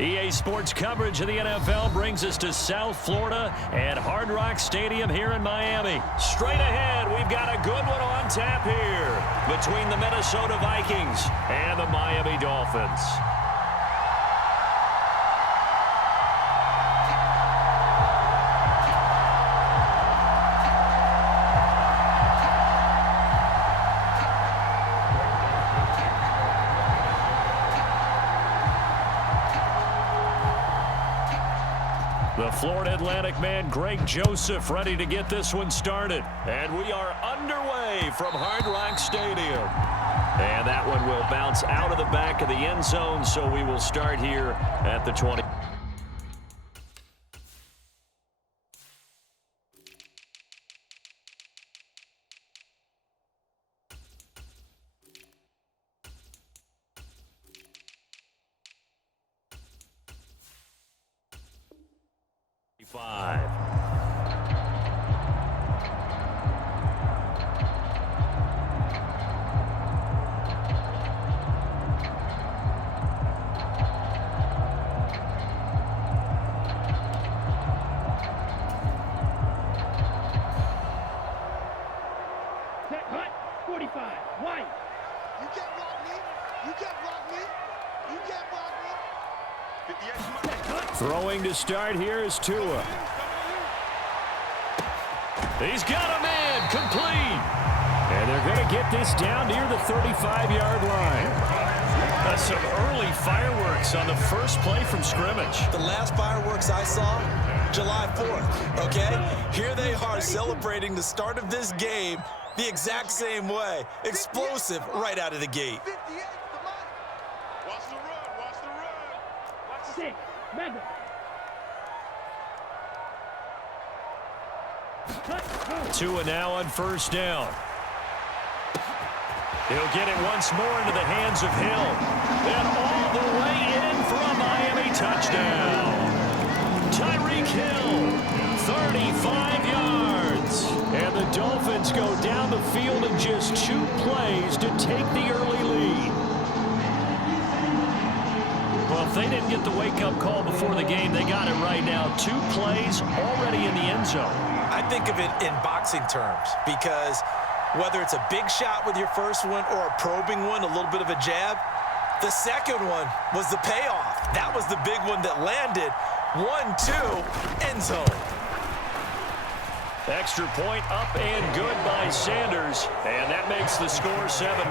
EA Sports coverage of the NFL brings us to South Florida at Hard Rock Stadium here in Miami. Straight ahead, we've got a good one on tap here between the Minnesota Vikings and the Miami Dolphins. The Florida Atlantic man, Greg Joseph, ready to get this one started. And we are underway from Hard Rock Stadium. And that one will bounce out of the back of the end zone, so we will start here at the 20. Throwing to start here is Tua. He's got a man, complete. And they're going to get this down near the 35-yard line. Some early fireworks on the first play from scrimmage. The last fireworks I saw, July 4th, okay? Here they are celebrating the start of this game the exact same way. Explosive right out of the gate. Watch the run, watch the run. Watch the... Tua now on first down. He'll get it once more into the hands of Hill. And all the way in for a Miami touchdown. Tyreek Hill, 35 yards. And the Dolphins go down the field in just 2 plays to take the early lead. Well, if they didn't get the wake-up call before the game, they got it right now. 2 plays already in the end zone. I think of it in boxing terms because whether it's a big shot with your first one or a probing one, a little bit of a jab, the second one was the payoff. That was the big one that landed. 1-2, end zone. Extra point up and good by Sanders, and that makes the score 7-0.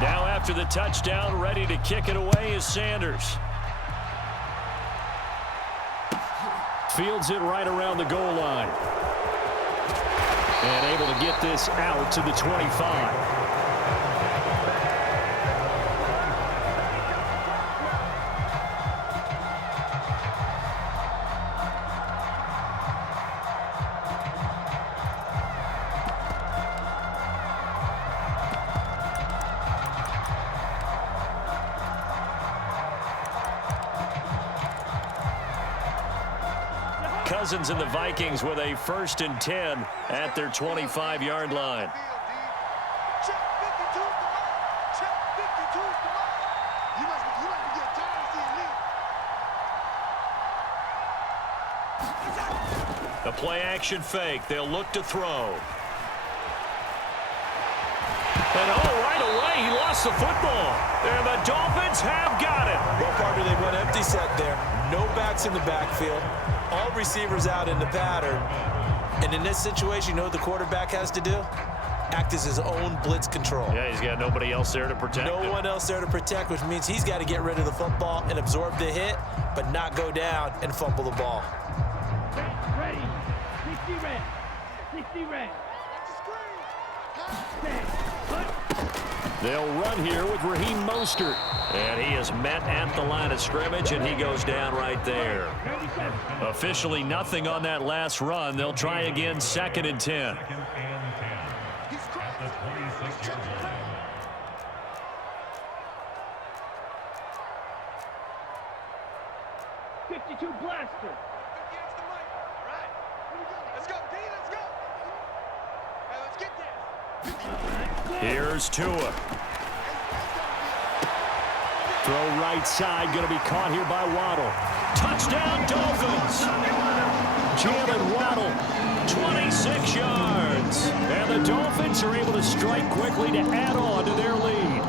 Now after the touchdown, ready to kick it away is Sanders. Fields it right around the goal line. And able to get this out to the 25. Cousins and the Vikings with a 1st and 10 at their 25-yard line. The play-action fake. They'll look to throw. And right away, he lost the football. And the Dolphins have got it. Well, partner, they went empty set there. No backs in the backfield. All receivers out in the pattern. And in this situation, you know what the quarterback has to do? Act as his own blitz control. Yeah, he's got nobody else there to protect him. No one else there to protect, which means he's got to get rid of the football and absorb the hit, but not go down and fumble the ball. Ready. 60 red. 60 red. They'll run here with Raheem Mostert. And he is met at the line of scrimmage, and he goes down right there. Officially nothing on that last run. They'll try again, 2nd and 10. 52 blaster. Let's go, D, let's go. Hey, let's get this. Here's Tua. Throw right side, going to be caught here by Waddle. Touchdown, Dolphins. Jalen Waddle, 26 yards. And the Dolphins are able to strike quickly to add on to their lead.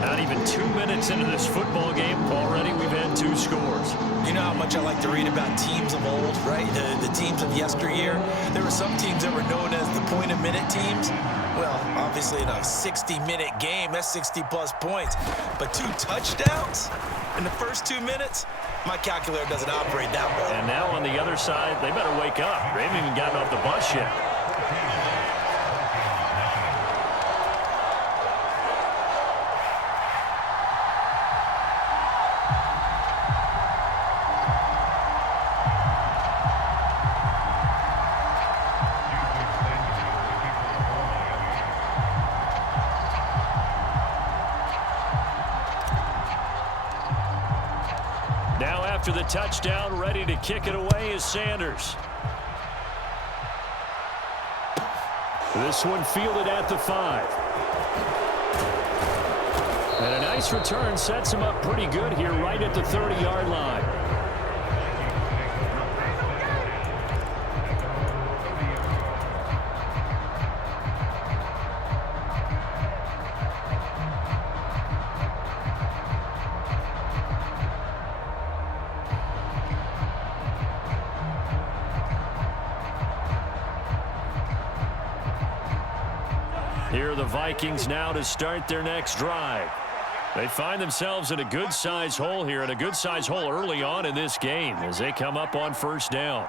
Not even 2 minutes into this football game, already we've had 2 scores. You know how much I like to read about teams of old, right? The teams of yesteryear. There were some teams that were known as the point-a-minute teams. Well, obviously in a 60-minute game, that's 60-plus points. But 2 touchdowns in the first 2 minutes? My calculator doesn't operate that well. And now on the other side, they better wake up. They haven't even gotten off the bus yet. Now after the touchdown, ready to kick it away is Sanders. This one fielded at the 5. And a nice return sets him up pretty good here right at the 30-yard line. Here are the Vikings now to start their next drive. They find themselves in a good-sized hole here, and a good-sized hole early on in this game as they come up on first down.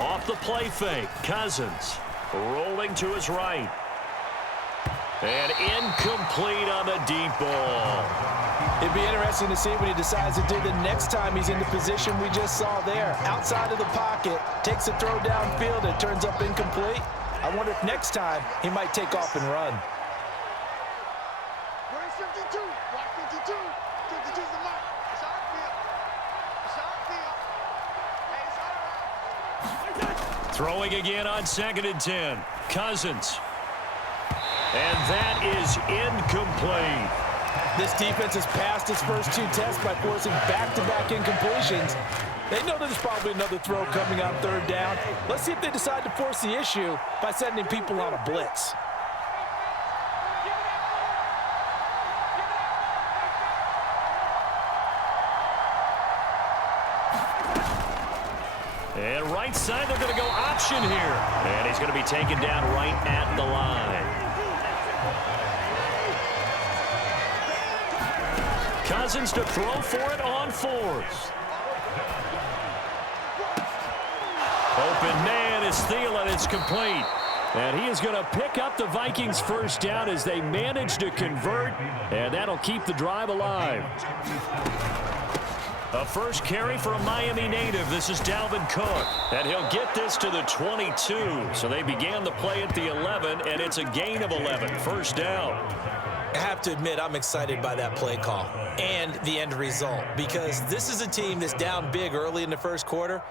Off the play fake, Cousins rolling to his right. And incomplete on the deep ball. It'd be interesting to see what he decides to do the next time he's in the position we just saw there. Outside of the pocket, takes a throw downfield, and turns up incomplete. I wonder if next time he might take off and run. We're in 52. Block 52. 52's the mark. It's our field. It's our field. Hey, it's all right. Throwing again on 2nd and 10. Cousins. And that is incomplete. This defense has passed its first 2 tests by forcing back-to-back incompletions. They know there's probably another throw coming on 3rd down. Let's see if they decide to force the issue by sending people on a blitz. And right side, they're going to go option here. And he's going to be taken down right at the line. Cousins to throw for it on 4th. Open man is Thielen. It's complete. And he is going to pick up the Vikings first down as they manage to convert. And that'll keep the drive alive. A first carry for a Miami native. This is Dalvin Cook. And he'll get this to the 22. So they began the play at the 11, and it's a gain of 11. First down. I have to admit, I'm excited by that play call and the end result, because this is a team that's down big early in the first quarter,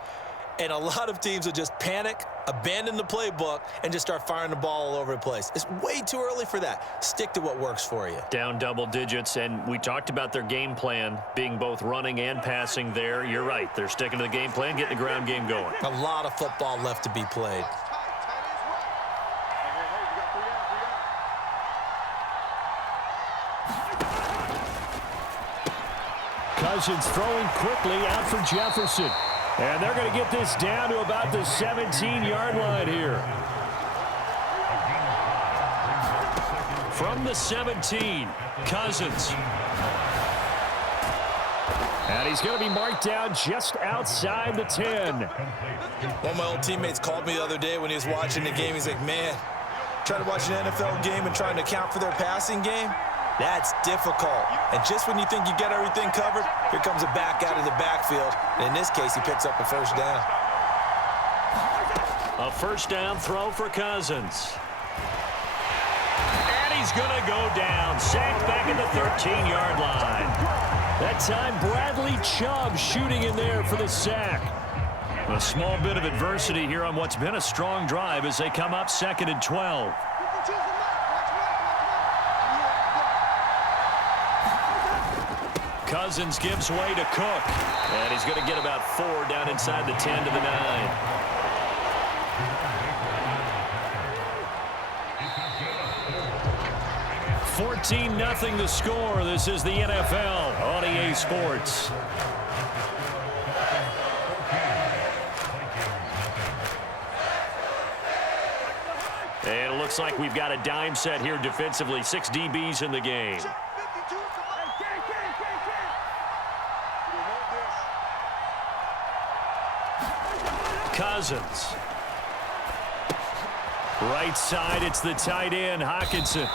and a lot of teams will just panic, abandon the playbook, and just start firing the ball all over the place. It's way too early for that. Stick to what works for you. Down double digits, and we talked about their game plan being both running and passing there. You're right. They're sticking to the game plan, getting the ground game going. A lot of football left to be played. Cousins throwing quickly out for Jefferson. And they're going to get this down to about the 17-yard line here. From the 17, Cousins. And he's going to be marked down just outside the 10. One of my old teammates called me the other day when he was watching the game. He's like, man, trying to watch an NFL game and trying to account for their passing game, that's difficult. And just when you think you get everything covered, here comes a back out of the backfield. And in this case, he picks up a first down. A first down throw for Cousins. And he's going to go down. Sacked back at the 13-yard line. That time, Bradley Chubb shooting in there for the sack. A small bit of adversity here on what's been a strong drive as they come up 2nd and 12. Cousins gives way to Cook. And he's going to get about 4 down inside the 10 to the 9. $14-0 the score. This is the NFL on EA Sports. And it looks like we've got a dime set here defensively. 6 DBs in the game. Cousins. Right side, it's the tight end, Hockenson.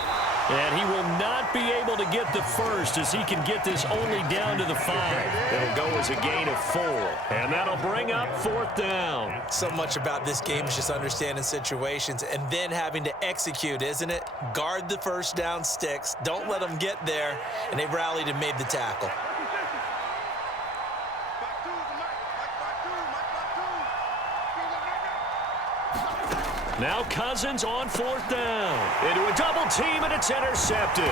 And he will not be able to get the first as he can get this only down to the 5. It'll go as a gain of 4. And that'll bring up 4th down. So much about this game is just understanding situations and then having to execute, isn't it? Guard the first down sticks. Don't let them get there. And they rallied and made the tackle. Now Cousins on 4th down. Into a double team, and it's intercepted.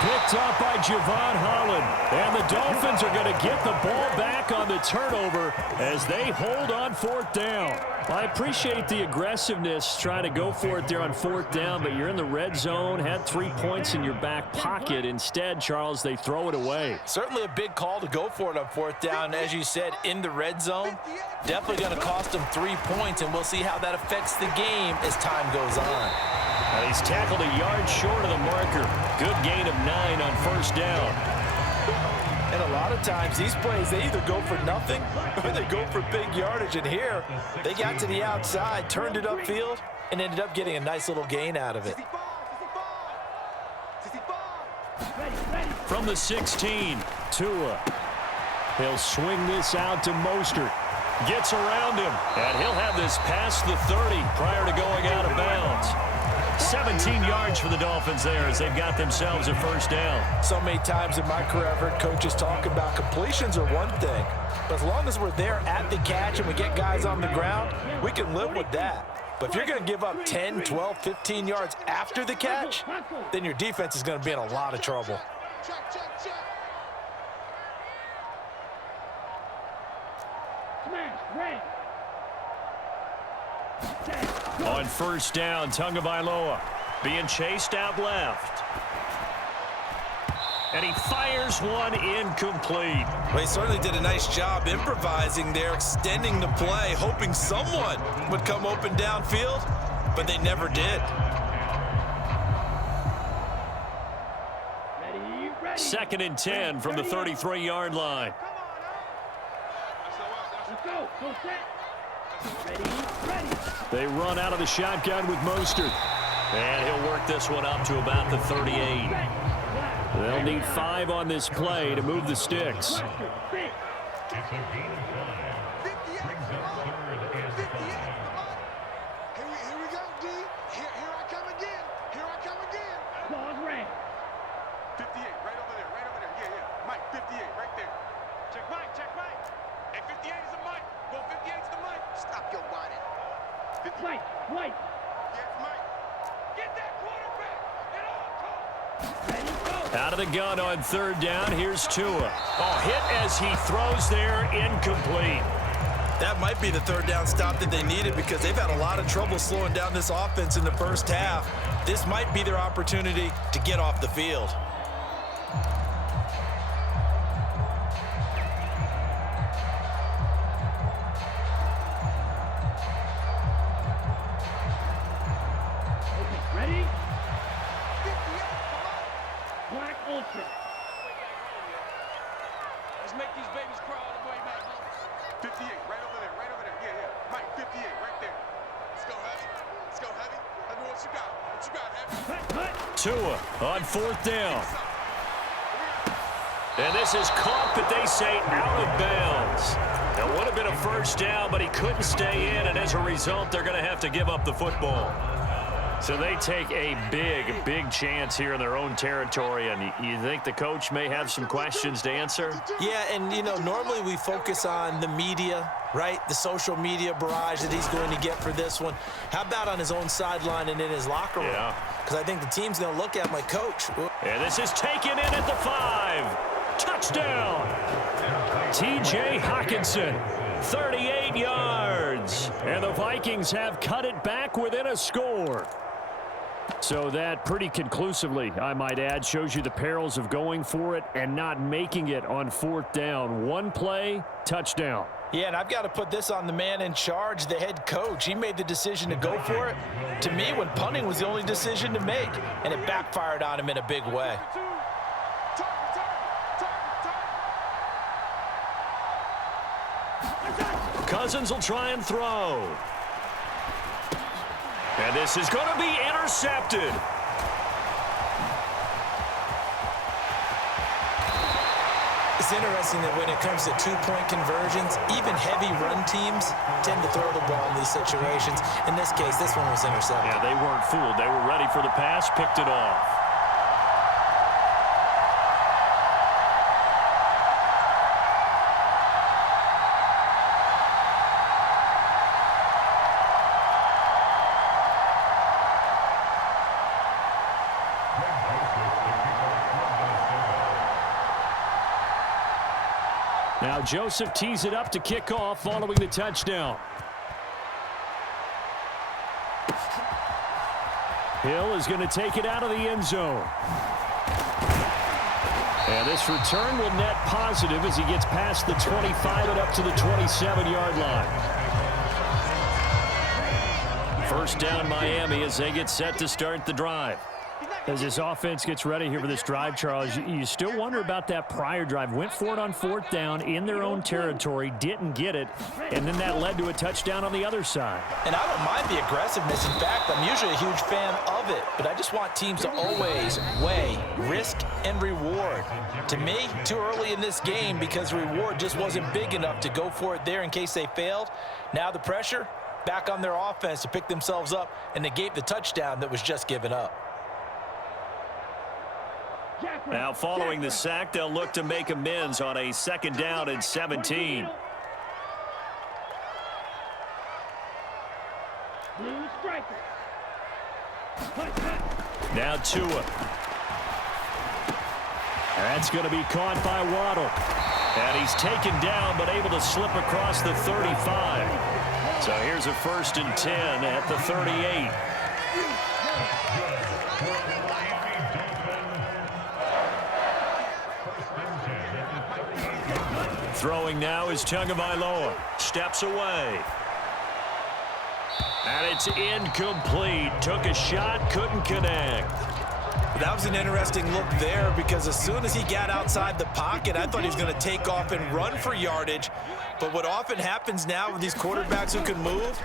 Picked up by Javon Holland. And the Dolphins are going to get the ball back on the turnover as they hold on 4th down. I appreciate the aggressiveness trying to go for it there on 4th down, but you're in the red zone, had 3 points in your back pocket. Instead, Charles, they throw it away. Certainly a big call to go for it on 4th down. As you said, in the red zone, definitely going to cost them 3 points, and we'll see how that affects the game as time goes on. He's tackled a yard short of the marker. Good gain of 9 on 1st down. And a lot of times, these plays, they either go for nothing or they go for big yardage. And here, they got to the outside, turned it upfield, and ended up getting a nice little gain out of it. From the 16, Tua. He'll swing this out to Mostert. Gets around him, and he'll have this past the 30 prior to going out of bounds. 17 yards for the Dolphins there as they've got themselves a 1st down. So many times in my career, I've heard coaches talk about completions are one thing, but as long as we're there at the catch and we get guys on the ground, we can live with that. But if you're going to give up 10, 12, 15 yards after the catch, then your defense is going to be in a lot of trouble. On 1st down, Tagovailoa being chased out left. And he fires one incomplete. Well, he certainly did a nice job improvising there, extending the play, hoping someone would come open downfield, but they never did. Ready. 2nd and 10 from the 33-yard line. Let's go. Full set. Ready. They run out of the shotgun with Mostert. And he'll work this one up to about the 38. They'll need 5 on this play to move the sticks. White. Out of the gun on 3rd down. Here's Tua. Oh, hit as he throws there, incomplete. That might be the 3rd down stop that they needed because they've had a lot of trouble slowing down this offense in the first half. This might be their opportunity to get off the field. Ready? Black Ultra. Let's make these babies crawl all the way back home. 58, right over there. Yeah. Mike, 58, right there. Let's go, Heavy. Let me what you got. What you got, Heavy? Tua on 4th down. And this is caught, but they say out of bounds. It would have been a 1st down, but he couldn't stay in, and as a result, they're going to have to give up the football. So they take a big chance here in their own territory, and you think the coach may have some questions to answer? Yeah, and, you know, normally we focus on the media, right? The social media barrage that he's going to get for this one. How about on his own sideline and in his locker room? Yeah. Because I think the team's going to look at my coach. And this is taken in at the 5. Touchdown! T.J. Hockenson, 38 yards. And the Vikings have cut it back within a score. So that pretty conclusively, I might add, shows you the perils of going for it and not making it on 4th down. One play, touchdown. Yeah, and I've got to put this on the man in charge, the head coach. He made the decision to go for it. To me, when punting was the only decision to make, and it backfired on him in a big way. Cousins will try and throw. And this is going to be intercepted. It's interesting that when it comes to two-point conversions, even heavy run teams tend to throw the ball in these situations. In this case, this one was intercepted. Yeah, they weren't fooled. They were ready for the pass, picked it off. Now Joseph tees it up to kick off following the touchdown. Hill is going to take it out of the end zone. And this return will net positive as he gets past the 25 and up to the 27-yard line. First down Miami as they get set to start the drive. As this offense gets ready here for this drive, Charles, you still wonder about that prior drive. Went for it on 4th down in their own territory, didn't get it, and then that led to a touchdown on the other side. And I don't mind the aggressiveness. In fact, I'm usually a huge fan of it, but I just want teams to always weigh risk and reward. To me, too early in this game because reward just wasn't big enough to go for it there in case they failed. Now the pressure back on their offense to pick themselves up and negate the touchdown that was just given up. Now following the sack, they'll look to make amends on a 2nd down and 17. Now Tua. That's going to be caught by Waddle. And he's taken down but able to slip across the 35. So here's a 1st and 10 at the 38. Throwing now is Tagovailoa. Steps away. And it's incomplete. Took a shot, couldn't connect. That was an interesting look there because as soon as he got outside the pocket, I thought he was going to take off and run for yardage. But what often happens now with these quarterbacks who can move,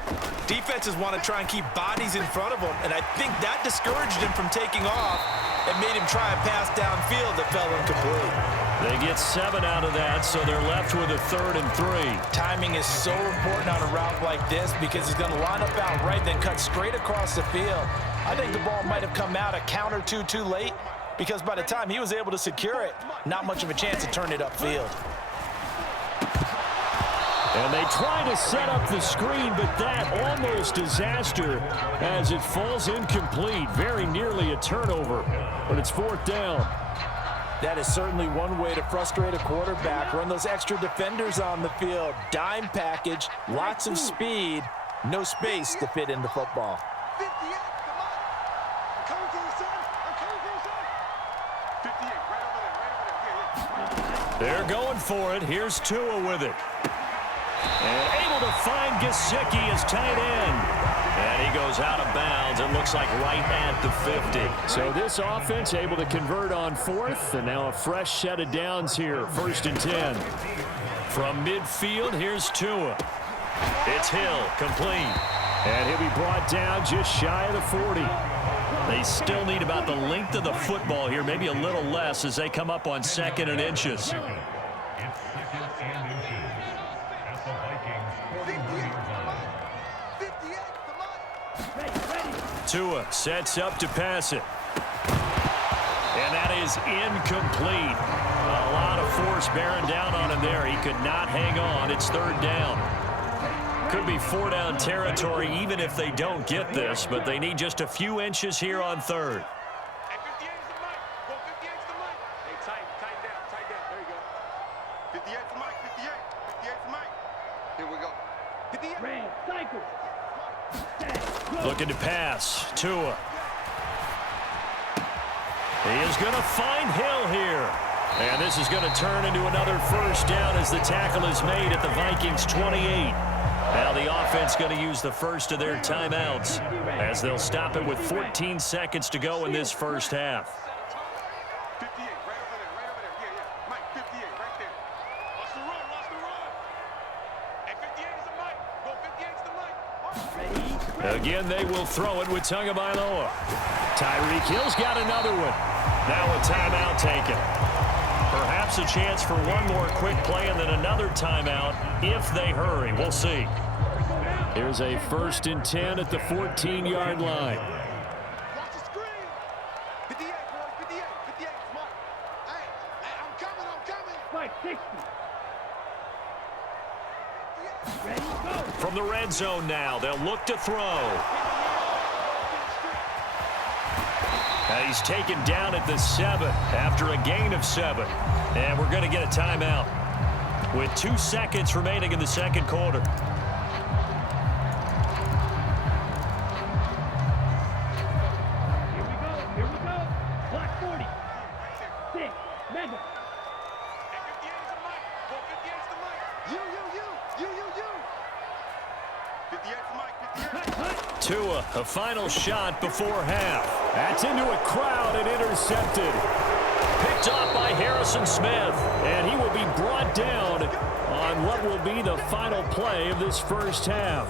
defenses want to try and keep bodies in front of them. And I think that discouraged him from taking off and made him try a pass downfield that fell incomplete. They get 7 out of that, so they're left with a 3rd and 3. Timing is so important on a route like this because he's going to line up out right, then cut straight across the field. I think the ball might have come out a count or two too late because by the time he was able to secure it, not much of a chance to turn it upfield. And they try to set up the screen, but that almost disaster as it falls incomplete. Very nearly a turnover, but it's 4th down. That is certainly one way to frustrate a quarterback. Run those extra defenders on the field. Dime package, lots of speed, no space to fit into football. 58, come on. I'm coming for you, son. I'm coming for you, son. 58, right over there, right over there. Yeah. They're going for it. Here's Tua with it. And able to find Gesicki as tight end. And he goes out of bounds. It looks like right at the 50. So this offense able to convert on 4th. And now a fresh set of downs here. 1st and 10. From midfield, here's Tua. It's Hill, complete. And he'll be brought down just shy of the 40. They still need about the length of the football here, maybe a little less as they come up on 2nd and inches. Tua sets up to pass it. And that is incomplete. A lot of force bearing down on him there. He could not hang on. It's third down. Could be four-down territory even if they don't get this, but they need just a few inches here on third. Hey, 58's the mic. Go, 58's the mic. Hey, tighten down. There you go. 58's the mic. 58's the mic. Here we go. 58. Red cycle. Looking to pass. Tua. He is going to find Hill here. And this is going to turn into another first down as the tackle is made at the Vikings 28. Now the offense going to use the first of their timeouts as they'll stop it with 14 seconds to go in this first half. 58, right over there. Yeah. Mike, 58, right there. Watch the run. Hey, 58's the mic. Go, 58's the mic. Ready? Again, they will throw it with Tagovailoa. Tyreek Hill's got another one. Now a timeout taken. Perhaps a chance for one more quick play and then another timeout if they hurry. We'll see. Here's a 1st and 10 at the 14-yard line. Watch the screen. 58, boys. 58. 58, Mike. Hey, I'm coming. Fight 60. Ready? Go. From the red zone now, they'll look to throw. Now he's taken down at the 7 after a gain of 7. And we're going to get a timeout with 2 seconds remaining in the second quarter. Here we go. Block 40. 6. Mega. Hey, 58's the mic. Go, 58's the mic. You. 58's the mic. 58. Hut. Tua, a final shot before half. That's into a crowd and intercepted. Picked off by Harrison Smith, and he will be brought down on what will be the final play of this first half.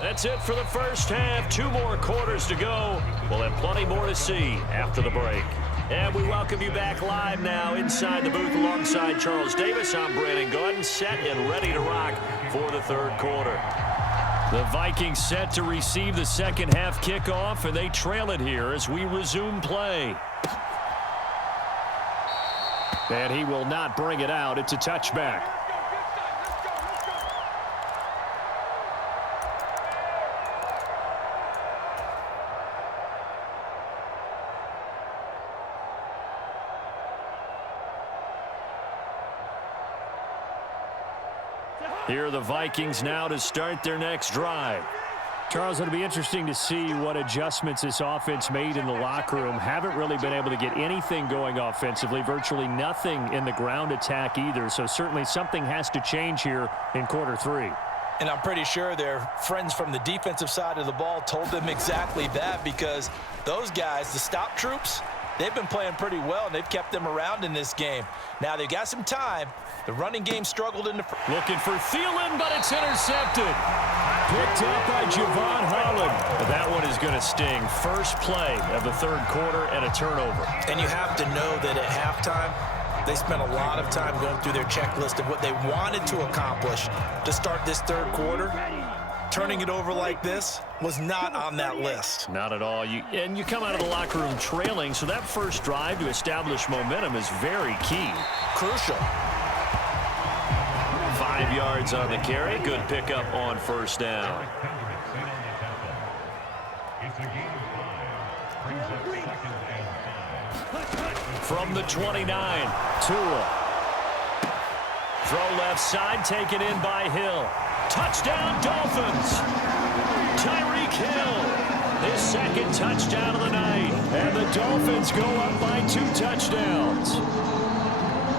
That's it for the first half. 2 more quarters to go. We'll have plenty more to see after the break. And we welcome you back live now inside the booth alongside Charles Davis. I'm Brandon Gordon, set and ready to rock for the third quarter. The Vikings set to receive the second half kickoff, and they trail it here as we resume play. And he will not bring it out. It's a touchback. Here are the Vikings now to start their next drive. Charles, it'll be interesting to see what adjustments this offense made in the locker room. Haven't really been able to get anything going offensively, virtually nothing in the ground attack either. So certainly something has to change here in quarter 3. And I'm pretty sure their friends from the defensive side of the ball told them exactly that, because those guys, the stop troops, they've been playing pretty well, and they've kept them around in this game. Now they've got some time. The running game struggled in the... Looking for Thielen, but it's intercepted. Picked up by Javon Holland. But that one is going to sting. First play of the third quarter and a turnover. And you have to know that at halftime, they spent a lot of time going through their checklist of what they wanted to accomplish to start this third quarter. Turning it over like this was not on that list. Not at all. You come out of the locker room trailing, so that first drive to establish momentum is very key. Crucial. 5 yards on the carry. Good pickup on first down. From the 29, Tua. Throw left side, taken in by Hill. Touchdown, Dolphins. Tyreek Hill, his second touchdown of the night. And the Dolphins go up by 2 touchdowns.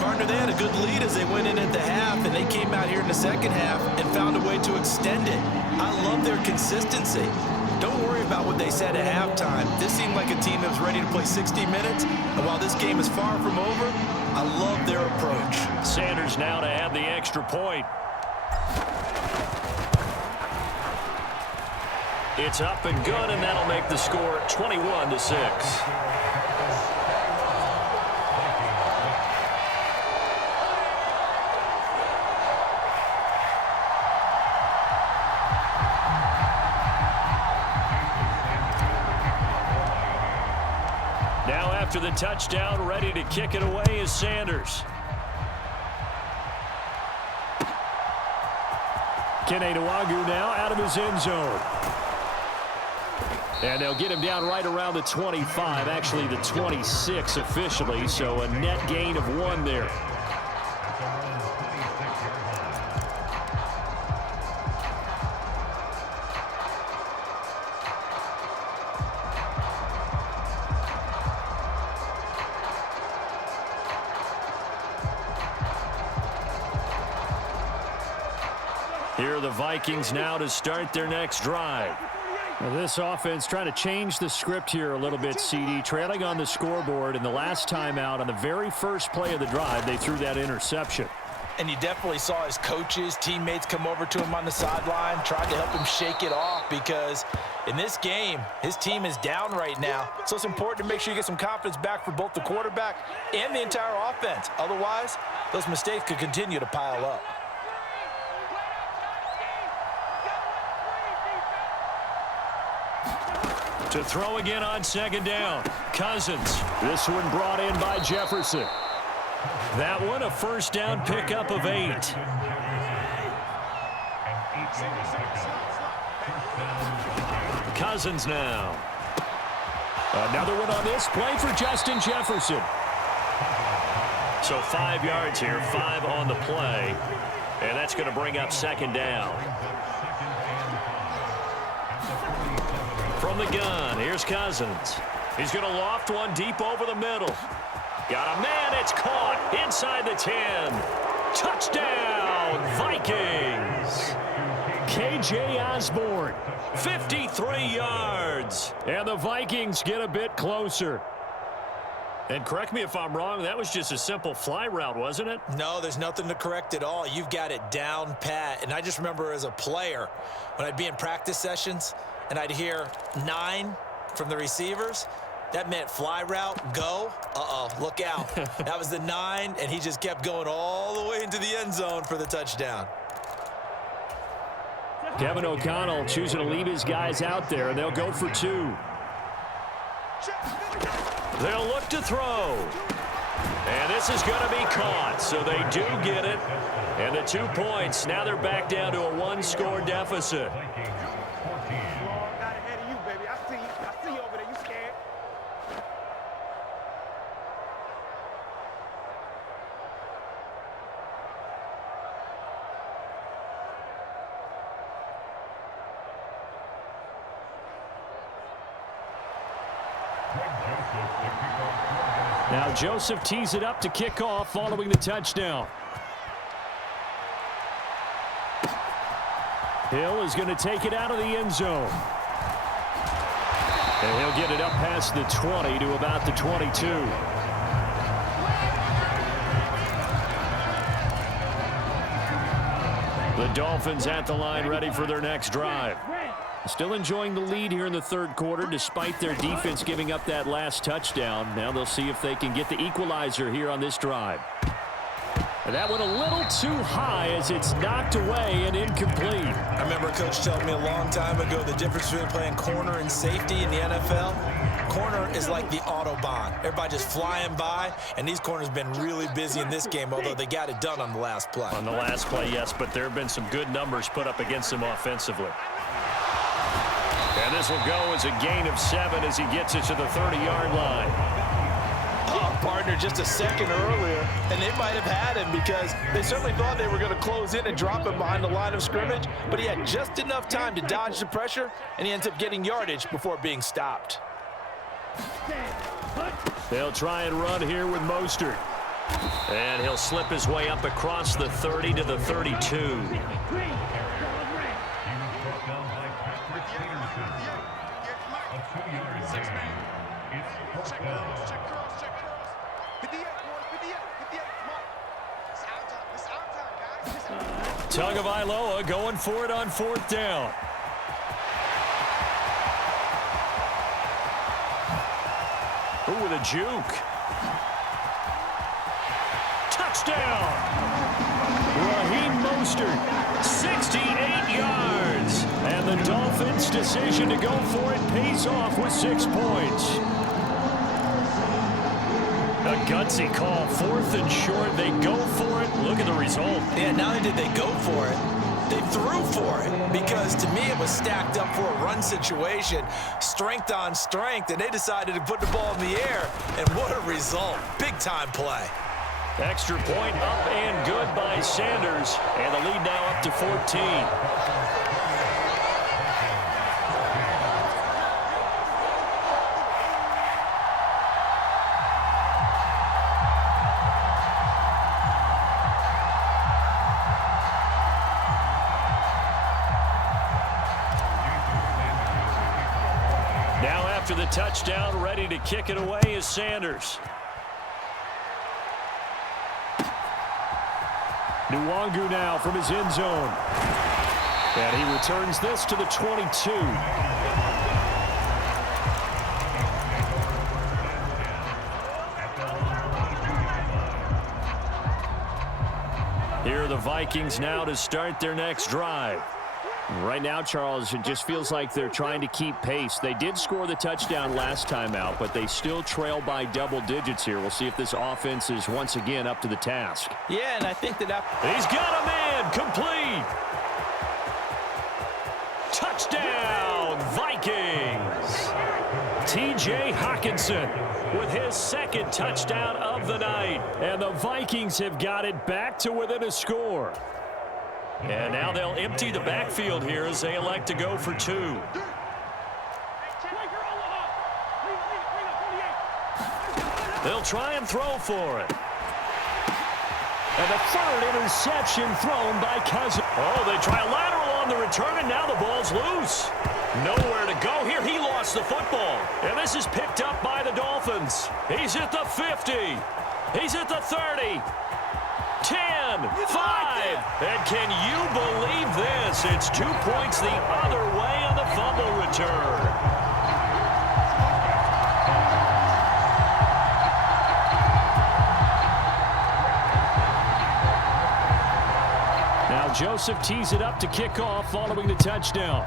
Partner, they had a good lead as they went in at the half, and they came out here in the second half and found a way to extend it. I love their consistency. Don't worry about what they said at halftime. This seemed like a team that was ready to play 60 minutes, and while this game is far from over, I love their approach. Sanders now to add the extra point. It's up and good, and that'll make the score 21-6. After the touchdown, ready to kick it away is Sanders. Kene Nwagu now out of his end zone. And they'll get him down right around the 25, actually the 26 officially, so a net gain of 1 there. Here are the Vikings now to start their next drive. Well, this offense trying to change the script here a little bit, CD. Trailing on the scoreboard, and the last time out on the very first play of the drive, they threw that interception. And you definitely saw his coaches, teammates come over to him on the sideline, tried to help him shake it off because in this game, his team is down right now. So it's important to make sure you get some confidence back for both the quarterback and the entire offense. Otherwise, those mistakes could continue to pile up. To throw again on second down. Cousins. This one brought in by Jefferson. That one a first down pickup of 8. Cousins now. Another one on this play for Justin Jefferson. So 5 yards here, 5 on the play. And that's going to bring up second down. From the gun, here's Cousins. He's going to loft one deep over the middle. Got a man, it's caught inside the 10. Touchdown, Vikings. KJ Osborne, 53 yards. And the Vikings get a bit closer. And correct me if I'm wrong, that was just a simple fly route, wasn't it? No, there's nothing to correct at all. You've got it down pat. And I just remember as a player, when I'd be in practice sessions, and I'd hear 9 from the receivers, that meant fly route, go. Look out. That was the 9, and he just kept going all the way into the end zone for the touchdown. Kevin O'Connell choosing to leave his guys out there, and they'll go for 2. They'll look to throw. And this is going to be caught, so they do get it. And the 2 points, now they're back down to a 1-score deficit. Now Joseph tees it up to kick off following the touchdown. Hill is going to take it out of the end zone. And he'll get it up past the 20 to about the 22. The Dolphins at the line ready for their next drive. Still enjoying the lead here in the third quarter despite their defense giving up that last touchdown. Now they'll see if they can get the equalizer here on this drive. And that one a little too high as it's knocked away and incomplete. I remember a coach telling me a long time ago the difference between playing corner and safety in the NFL. Corner is like the Autobahn. Everybody just flying by, and these corners have been really busy in this game, although they got it done on the last play. On the last play, yes, but there have been some good numbers put up against them offensively. And this will go as a gain of 7 as he gets it to the 30-yard line. Partner just a second earlier, and they might have had him because they certainly thought they were going to close in and drop him behind the line of scrimmage, but he had just enough time to dodge the pressure, and he ends up getting yardage before being stopped. They'll try and run here with Mostert. And he'll slip his way up across the 30 to the 32. Tagovailoa going for it on 4th down. Ooh, with a juke. Touchdown! Raheem Mostert, 68 yards. And the Dolphins' decision to go for it pays off with 6 points. A gutsy call, 4th and short. They go for it. Look at the result. Yeah, not only did they go for it, they threw for it, because to me it was stacked up for a run situation, strength on strength, and they decided to put the ball in the air, and what a result. Big-time play. Extra point up and good by Sanders, and the lead now up to 14. Now after the touchdown, ready to kick it away is Sanders. Nwangu now from his end zone. And he returns this to the 22. Here are the Vikings now to start their next drive. Right now, Charles, it just feels like they're trying to keep pace. They did score the touchdown last time out, but they still trail by double digits here. We'll see if this offense is once again up to the task. Yeah, and I think that He's got a man, complete. Touchdown, Vikings. T.J. Hockenson with his second touchdown of the night. And the Vikings have got it back to within a score. And now they'll empty the backfield here as they elect to go for 2. They'll try and throw for it. And the third interception thrown by Cousins. Oh, they try a lateral on the return, and now the ball's loose. Nowhere to go here. He lost the football. And this is picked up by the Dolphins. He's at the 50. He's at the 30. 10, 5, and can you believe this? It's 2 points the other way on the fumble return. Now Joseph tees it up to kick off following the touchdown.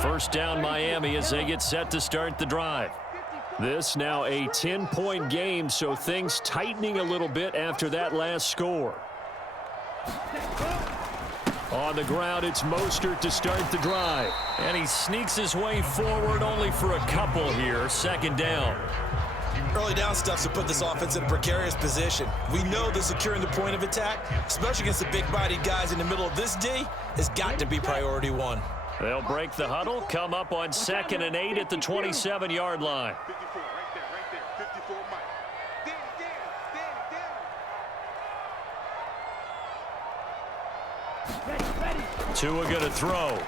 First down Miami as they get set to start the drive. This now a 10-point game, so things tightening a little bit after that last score. On the ground, it's Mostert to start the drive. And he sneaks his way forward only for a couple here. Second down. early down stuff to put this offense in a precarious position. We know that securing the point of attack, especially against the big-bodied guys in the middle of this D, has got to be priority one. They'll break the huddle, come up on 2nd and 8 at the 27-yard line. 54, right there, 54, Mike. Danny. Tua going to throw.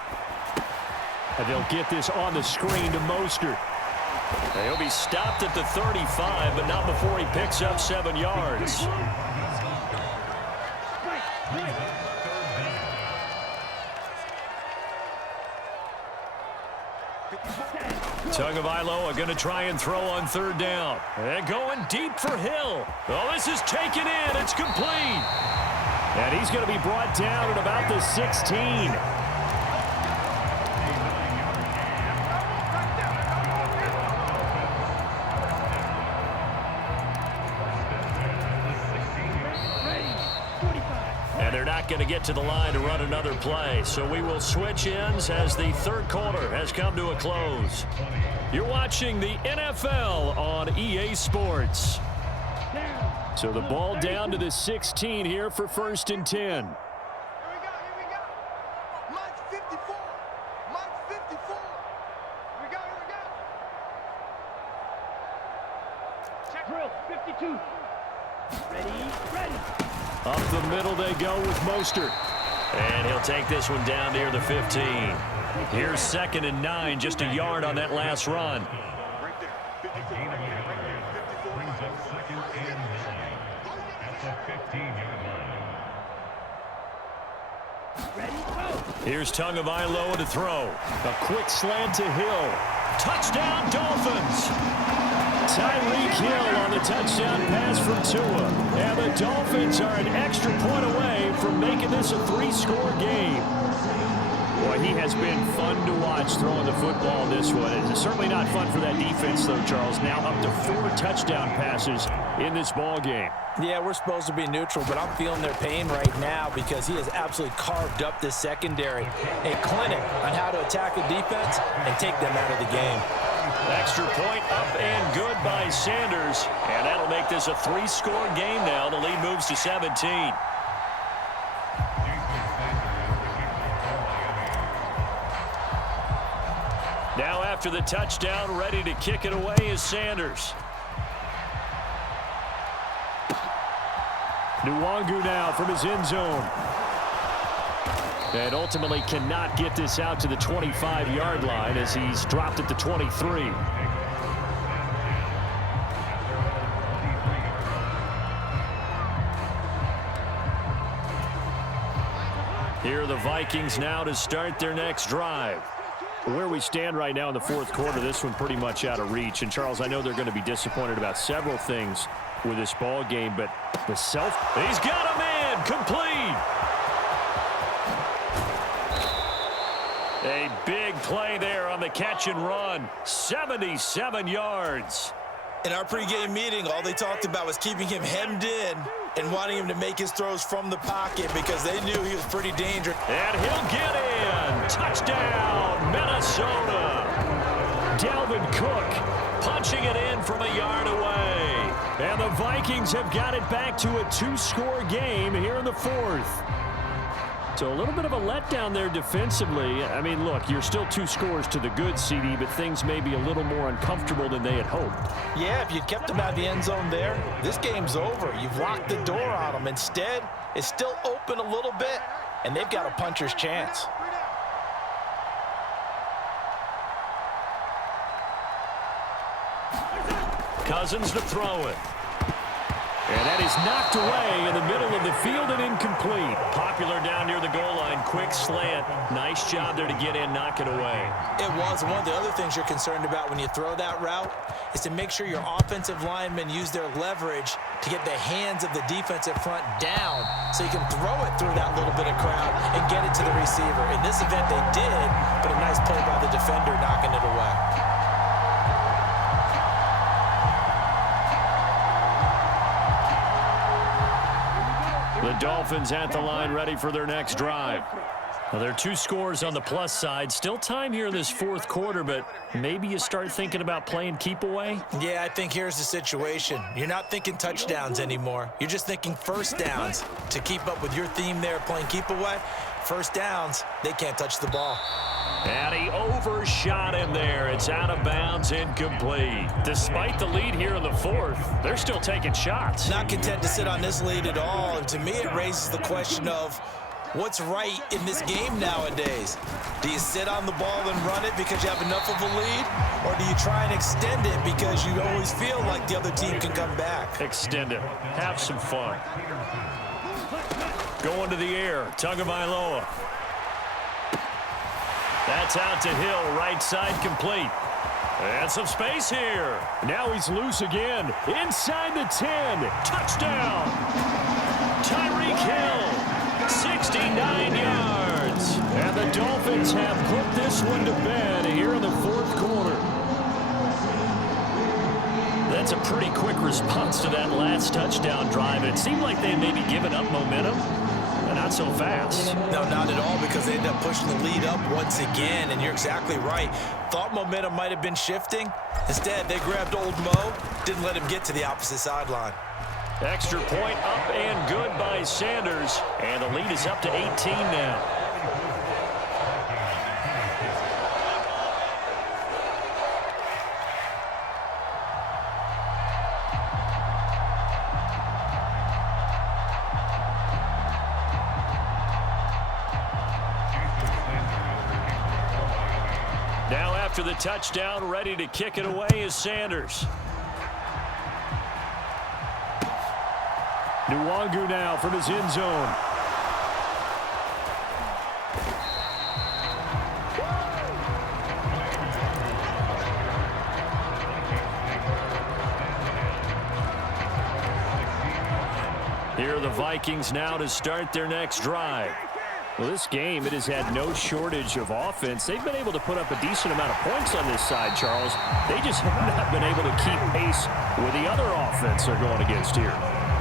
And they'll get this on the screen to Mostert. He'll be stopped at the 35, but not before he picks up 7 yards. Tagovailoa are going to try and throw on 3rd down. And going deep for Hill. Oh, this is taken in. It's complete. And he's going to be brought down at about the 16. And they're not going to get to the line to run another play. So we will switch ends as the 3rd quarter has come to a close. You're watching the NFL on EA Sports. So the ball down to the 16 here for 1st and 10. Here we go. Mike 54. Mike 54. Here we go. Check drill, 52. Ready. Up the middle they go with Mostert. And he'll take this one down near the 15. Here's 2nd and 9, just a yard on that last run. Right there. 54. Right there. 54. Ready, go. Here's Tagovailoa to throw. A quick slant to Hill. Touchdown, Dolphins. Tyreek Hill on the touchdown pass from Tua. And the Dolphins are an extra point away from making this a 3-score game. Boy, he has been fun to watch throwing the football this one. It's certainly not fun for that defense, though, Charles. Now up to 4 touchdown passes in this ball game. Yeah, we're supposed to be neutral, but I'm feeling their pain right now because he has absolutely carved up this secondary. A clinic on how to attack a defense and take them out of the game. Extra point up and good by Sanders. And that'll make this a 3-score game now. The lead moves to 17. Now after the touchdown, ready to kick it away is Sanders. Nwangu now from his end zone. And ultimately cannot get this out to the 25-yard line as he's dropped at the 23. Here are the Vikings now to start their next drive. Where we stand right now in the fourth quarter, this one pretty much out of reach. And, Charles, I know they're going to be disappointed about several things with this ball game, but the He's got a man complete. A big play there on the catch and run. 77 yards. In our pregame meeting, all they talked about was keeping him hemmed in and wanting him to make his throws from the pocket because they knew he was pretty dangerous. And he'll get in. Touchdown, Minnesota. Dalvin Cook punching it in from a yard away. And the Vikings have got it back to a 2-score game here in the fourth. So a little bit of a letdown there defensively. I mean, look, you're still 2 scores to the good, CD, but things may be a little more uncomfortable than they had hoped. Yeah, if you'd kept them out of the end zone there, this game's over. You've locked the door on them. Instead, it's still open a little bit, and they've got a puncher's chance. Cousins to throw it. And that is knocked away in the middle of the field and incomplete. Popular down near the goal line. Quick slant. Nice job there to get in, knock it away. It was. One of the other things you're concerned about when you throw that route is to make sure your offensive linemen use their leverage to get the hands of the defensive front down so you can throw it through that little bit of crowd and get it to the receiver. In this event, they did, but a nice play by the defender knocking it away. The Dolphins at the line ready for their next drive. Well, there are 2 scores on the plus side. Still time here in this fourth quarter, but maybe you start thinking about playing keep away? Yeah, I think here's the situation. You're not thinking touchdowns anymore. You're just thinking first downs. To keep up with your theme there playing keep away, first downs, they can't touch the ball. And he overshot him there. It's out of bounds, incomplete. Despite the lead here in the fourth, they're still taking shots. Not content to sit on this lead at all. And to me, it raises the question of what's right in this game nowadays. Do you sit on the ball and run it because you have enough of a lead? Or do you try and extend it because you always feel like the other team can come back? Extend it. Have some fun. Going to the air. Tagovailoa. That's out to Hill, right side complete. And some space here. Now he's loose again. Inside the 10. Touchdown. Tyreek Hill, 69 yards. And the Dolphins have put this one to bed here in the fourth quarter. That's a pretty quick response to that last touchdown drive. And it seemed like they had maybe given up momentum. Not so fast. No, not at all, because they ended up pushing the lead up once again, and you're exactly right. Thought momentum might have been shifting. Instead, they grabbed old Mo, didn't let him get to the opposite sideline. Extra point up and good by Sanders, and the lead is up to 18 now. Now after the touchdown, ready to kick it away is Sanders. Nwangu now from his end zone. Here are the Vikings now to start their next drive. Well, this game, it has had no shortage of offense. They've been able to put up a decent amount of points on this side, Charles. They just have not been able to keep pace with the other offense they're going against here.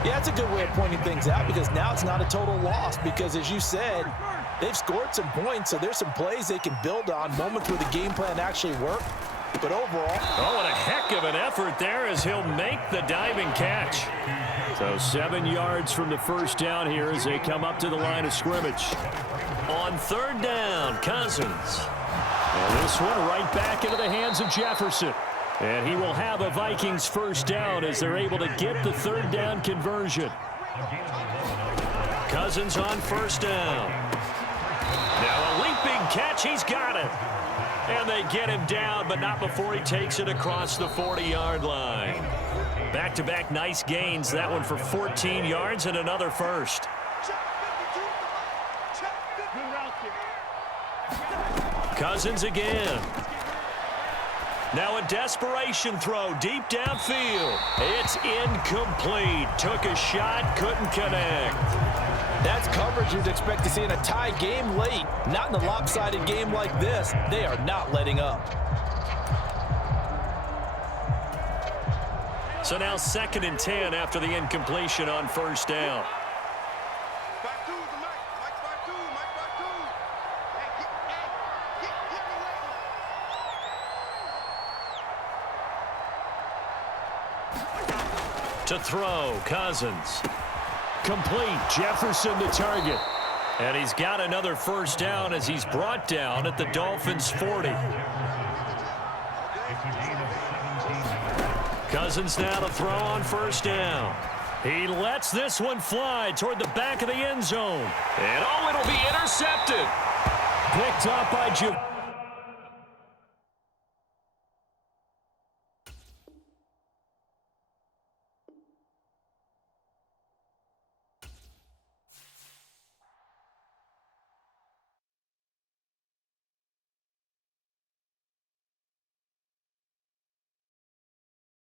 Yeah, it's a good way of pointing things out because now it's not a total loss because, as you said, they've scored some points, so there's some plays they can build on, moments where the game plan actually worked. But overall... Oh, and a heck of an effort there as he'll make the diving catch. So 7 yards from the first down here as they come up to the line of scrimmage. On third down, Cousins. And this one right back into the hands of Jefferson. And he will have a Vikings first down as they're able to get the third down conversion. Cousins on first down. Now a leaping catch. He's got it. And they get him down, but not before he takes it across the 40-yard line. Back-to-back nice gains. That one for 14 yards and another first. Cousins again. Now a desperation throw deep downfield. It's incomplete. Took a shot, couldn't connect. That's coverage you'd expect to see in a tie game late. Not in a lopsided game like this. They are not letting up. So now 2nd and 10 after the incompletion on first down. To throw, Cousins. Complete, Jefferson the target. And he's got another first down as he's brought down at the Dolphins' 40. Cousins now to throw on first down. He lets this one fly toward the back of the end zone. And oh, it'll be intercepted. Picked up by